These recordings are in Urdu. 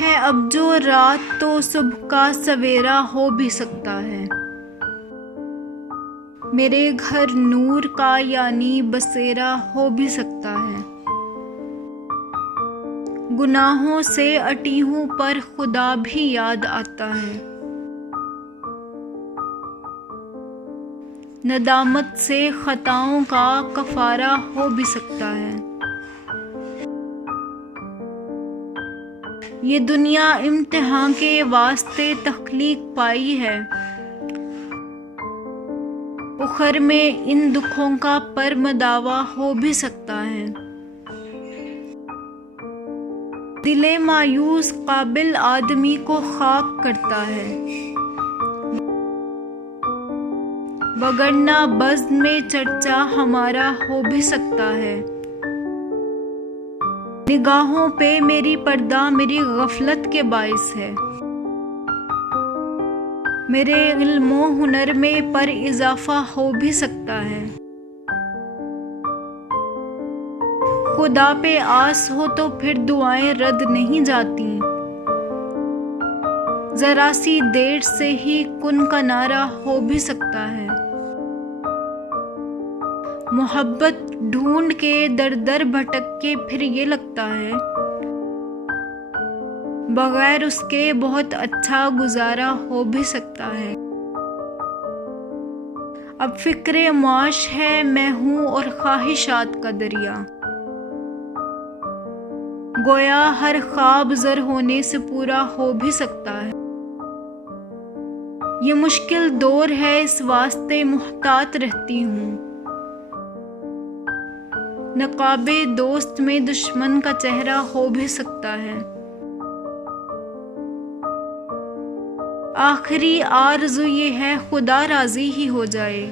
ہے اب جو رات تو صبح کا سویرا ہو بھی سکتا ہے۔ میرے گھر نور کا یعنی بسیرا ہو بھی سکتا ہے۔ گناہوں سے اٹی ہوں پر خدا بھی یاد آتا ہے۔ ندامت سے خطاؤں کا کفارہ ہو بھی سکتا ہے۔ یہ دنیا امتحان کے واسطے تخلیق پائی ہے۔ اخر میں ان دکھوں کا پرمداوا ہو بھی سکتا ہے۔ دل مایوس قابل آدمی کو خاک کرتا ہے، وگرنہ بزم میں چرچا ہمارا ہو بھی سکتا ہے۔ نگاہوں پہ میری پردہ میری غفلت کے باعث ہے۔ میرے علم و ہنر میں پر اضافہ ہو بھی سکتا ہے۔ خدا پہ آس ہو تو پھر دعائیں رد نہیں جاتی۔ ذرا سی دیر سے ہی کن کا نعرہ ہو بھی سکتا ہے۔ محبت ڈھونڈ کے در در بھٹک کے پھر یہ لگتا ہے، بغیر اس کے بہت اچھا گزارا ہو بھی سکتا ہے۔ اب فکر معاش ہے میں ہوں اور خواہشات کا دریا، گویا ہر خواب زر ہونے سے پورا ہو بھی سکتا ہے۔ یہ مشکل دور ہے اس واسطے محتاط رہتی ہوں، نقاب دوست میں دشمن کا چہرہ ہو بھی سکتا ہے۔ آخری آرزو یہ ہے خدا راضی ہی ہو جائے،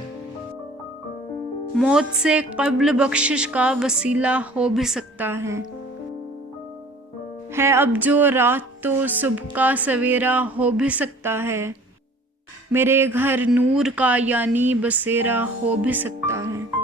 موت سے قبل بخشش کا وسیلہ ہو بھی سکتا ہے۔ ہے اب جو رات تو صبح کا سویرا ہو بھی سکتا ہے۔ میرے گھر نور کا یعنی بسیرا ہو بھی سکتا ہے۔